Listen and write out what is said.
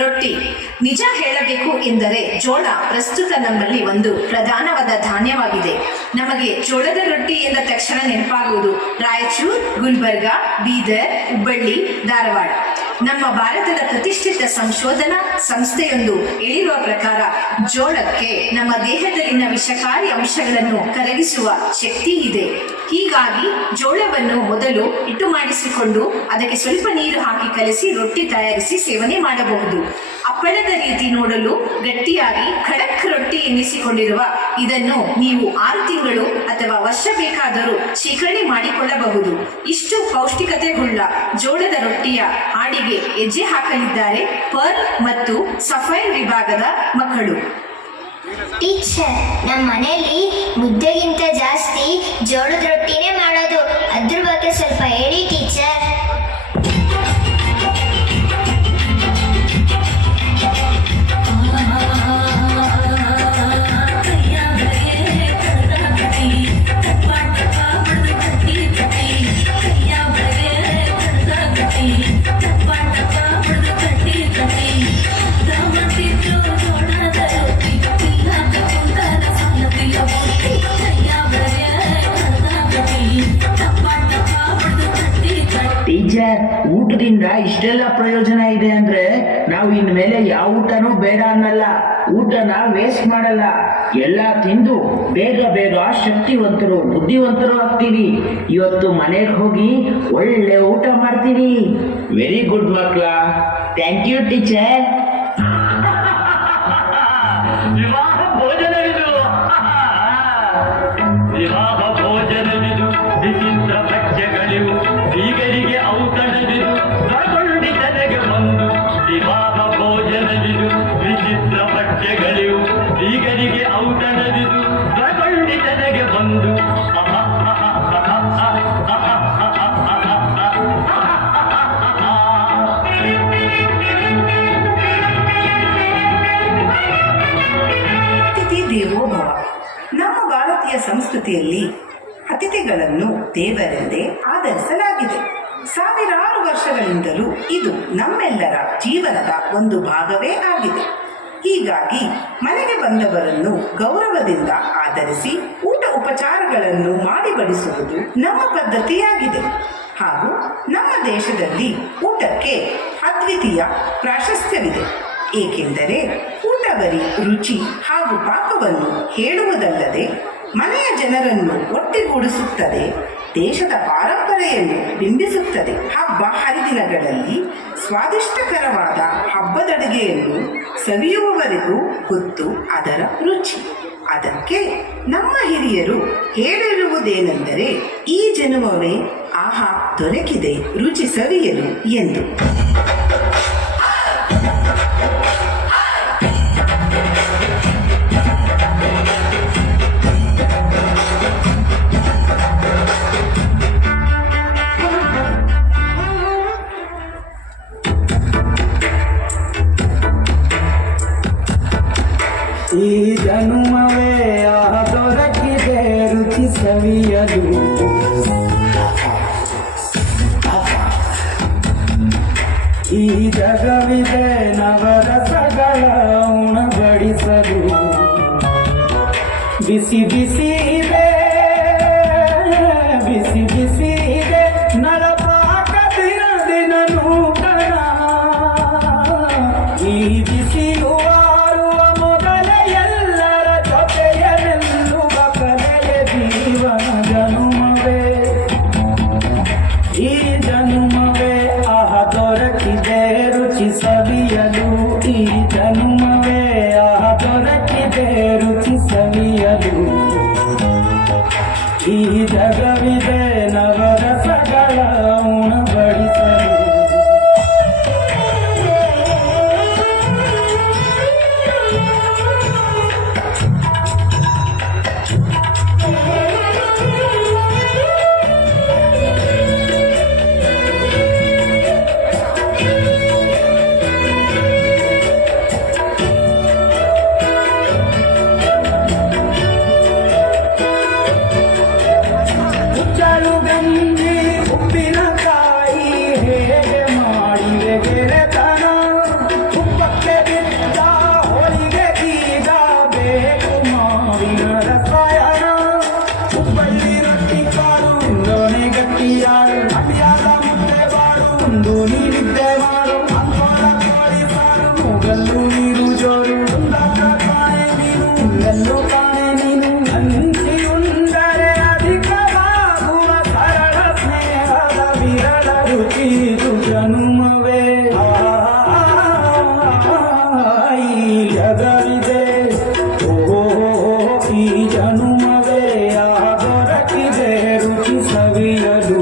ರೊಟ್ಟಿ. ನಿಜ ಹೇಳಬೇಕು ಎಂದರೆ ಜೋಳ ಪ್ರಸ್ತುತ ನಮ್ಮಲ್ಲಿ ಒಂದು ಪ್ರಧಾನವಾದ ಧಾನ್ಯವಾಗಿದೆ. ನಮಗೆ ಜೋಳದ ರೊಟ್ಟಿ ಎಂದ ತಕ್ಷಣ ನೆನಪಾಗುವುದು ರಾಯಚೂರು, ಗುಲ್ಬರ್ಗ, ಬೀದರ್, ಹುಬ್ಬಳ್ಳಿ, ಧಾರವಾಡ. ನಮ್ಮ ಭಾರತದ ಪ್ರತಿಷ್ಠಿತ ಸಂಶೋಧನಾ ಸಂಸ್ಥೆಯೊಂದು ಹೇಳಿರುವ ಪ್ರಕಾರ ಜೋಳಕ್ಕೆ ನಮ್ಮ ದೇಹದಲ್ಲಿನ ವಿಷಕಾರಿ ಅಂಶಗಳನ್ನು ಕರಗಿಸುವ ಶಕ್ತಿ ಇದೆ. ಹೀಗಾಗಿ ಜೋಳವನ್ನು ಮೊದಲು ಹಿಟ್ಟು ಮಾಡಿಸಿಕೊಂಡು ಅದಕ್ಕೆ ಸ್ವಲ್ಪ ನೀರು ಹಾಕಿ ಕಲಸಿ ರೊಟ್ಟಿ ತಯಾರಿಸಿ ಸೇವನೆ ಮಾಡಬಹುದು. ಹಪ್ಪಳದ ರೀತಿ ನೋಡಲು ಗಟ್ಟಿಯಾಗಿ ಖಡಕ್ ರೊಟ್ಟಿ ಎನ್ನಿಸಿಕೊಂಡಿರುವ ಇದನ್ನು ನೀವು 6 ತಿಂಗಳು ಅಥವಾ ವರ್ಷ ಬೇಕಾದರೂ ಶೇಖರಣೆ ಮಾಡಿಕೊಳ್ಳಬಹುದು. ಇಷ್ಟು ಪೌಷ್ಟಿಕತೆಯುಳ್ಳ ಜೋಳದ ರೊಟ್ಟಿಯ ಹಾಡಿಗೆ ಹೆಜ್ಜೆ ಹಾಕಲಿದ್ದಾರೆ ಪರ್ಲ್ ಮತ್ತು ಸಫೈರ್ ವಿಭಾಗದ ಮಕ್ಕಳು. ಟೀಚರ್, ನಮ್ಮ ಮನೆಯಲ್ಲಿ ಮುದ್ದೆಗಿಂತ ಜಾಸ್ತಿ ಜೋಳದ ರೊಟ್ಟಿನೇ ಮಾಡೋದು. ಅದ್ರ ಬಗ್ಗೆ ಸ್ವಲ್ಪ ಹೇಳಿ ಟೀಚರ್. ಟೀಚರ್, ಊಟದಿಂದ ಇಷ್ಟೆಲ್ಲ ಪ್ರಯೋಜನ ಇದೆ ಅಂದ್ರೆ ನಾವು ಇನ್ಮೇಲೆ ಯಾವ ಊಟನೂ ಬೇಡ ಅನ್ನಲ್ಲ. ಊಟನ ವೇಸ್ಟ್ ಮಾಡಲ್ಲ. ಎಲ್ಲ ತಿಂದು ಬೇಗ ಬೇಗ ಶಕ್ತಿವಂತರು, ಬುದ್ಧಿವಂತರು ಆಗ್ತೀವಿ. ಇವತ್ತು ಮನೆಗೆ ಹೋಗಿ ಒಳ್ಳೆ ಊಟ ಮಾಡ್ತೀವಿ. ವೆರಿ ಗುಡ್ ಮಕ್ಕಳ. Thank you teacher. ವಿವಾಹ ಭೋಜನವಿದು, ವಿವಾಹ ಭೋಜನವಿದು, ವಿಚಿತ್ರ ಭಕ್ಷ್ಯಗಳಿವು, ಬೀಗರಿಗೆ ಔತಣವಿದು, ದೊರಕೊಂಡಿತನೆಗೆ ಬಂದು. ವಿವಾಹ ಭೋಜನವಿದು, ವಿಚಿತ್ರ ಭಕ್ಷ್ಯಗಳಿವು, ಬೀಗರಿಗೆ ಔತಣವಿದು, ದೊರಕೊಂಡಿತನೆಗೆ ಬಂದು. ಅತಿಥಿ ದೇವೋ ಭವ. ನಮ್ಮ ಭಾರತೀಯ ಸಂಸ್ಕೃತಿಯಲ್ಲಿ ಅತಿಥಿಗಳನ್ನು ದೇವರೆಂದೇ ಆಧರಿಸಲಾಗಿದೆ. ಸಾವಿರಾರು ವರ್ಷಗಳಿಂದಲೂ ಇದು ನಮ್ಮೆಲ್ಲರ ಜೀವನದ ಒಂದು ಭಾಗವೇ ಆಗಿದೆ. ಹೀಗಾಗಿ ಮನೆಗೆ ಬಂದವರನ್ನು ಗೌರವದಿಂದ ಆಧರಿಸಿ ಊಟ ಉಪಚಾರಗಳನ್ನು ಮಾಡಿ ಬಡಿಸುವುದು ನಮ್ಮ ಪದ್ಧತಿಯಾಗಿದೆ. ಹಾಗೂ ನಮ್ಮ ದೇಶದಲ್ಲಿ ಊಟಕ್ಕೆ ಅದ್ವಿತೀಯ ಪ್ರಾಶಸ್ತ್ಯವಿದೆ. ಏಕೆಂದರೆ ಊಟ ಬರೀ ರುಚಿ ಹಾಗೂ ಪಾಕವನ್ನು ಹೇಳುವುದಲ್ಲದೆ ಮನೆಯ ಜನರನ್ನು ಒಟ್ಟುಗೂಡಿಸುತ್ತದೆ, ದೇಶದ ಪಾರಂಪರೆಯನ್ನು ಬಿಂಬಿಸುತ್ತದೆ. ಹಬ್ಬ ಹರಿದಿನಗಳಲ್ಲಿ ಸ್ವಾದಿಷ್ಟಕರವಾದ ಹಬ್ಬದಡುಗೆಯನ್ನು ಸವಿಯುವವರೆಗೂ ಗೊತ್ತು ಅದರ ರುಚಿ. ಅದಕ್ಕೆ ನಮ್ಮ ಹಿರಿಯರು ಹೇಳಿರುವುದೇನೆಂದರೆ, ಈ ಜನ್ಮವೇ ಆಹಾ ದೊರಕಿದೆ ರುಚಿ ಸವಿಯಲು ಎಂದು. ಈ ಜನುಮವೇ ದೊರಕಿದೆ ರುಚಿ ಸವಿಯಲು. ಈ ಜಗವಿದೆ ನವರಸಗಳ ಉಣಬಡಿಸಲು. ಬಿಸಿ ಬಿಸಿ ಇದೆ, ಬಿಸಿ ಬಿಸಿ ಇದೆ ನಳಪಾಕ ದಿನ ದಿನ ನೂತನ. ಈ ಬಿಸಿಲು ಸವಿಯಲು. ಈ ಜನುಮವೇ ದೊರಕಿದೆ ರುಚಿ ಸವಿಯಲು. ಈ ಜಗವಿದೆ ನವರಸಗಳ ಉಣಬಡಿಸಲು. ಉಪ್ಪಿನಕಾಯಿ ಹೇಗೆ ಮಾಡಿವೆ ಗೆಳೆತನ. ಉಪ್ಪ ಯಾರು ಅಡಿಯಾದ ಮುದ್ದೆ ಬಾರು ಒಂದು ನೀನಿದ್ದೆ ಮಾರು ಅಂಕೋಲ ಕೋಳಿ ಸಾರು ಮೂಗಲ್ಲು ನೀರು ಜೋರು ಒಂದಾದ ಕಾಣೆ ನೀನು ಒಂದಲ್ಲೂ ಕಾಣೆ ನೀನು ನಂಚಿಯುಂದರೆ ಅಧಿಕವಾಗುವ ಸರಳ ಸ್ನೇಹದ ವಿರಳ ರುಚಿ ಇದು ಜನುಮವೇ ಈ ಜಗವಿದೆ ಓ ಈ ಜನುಮವೇ ಆ ದೊರಕಿದೆ ರುಚಿ ಸವಿಯಲು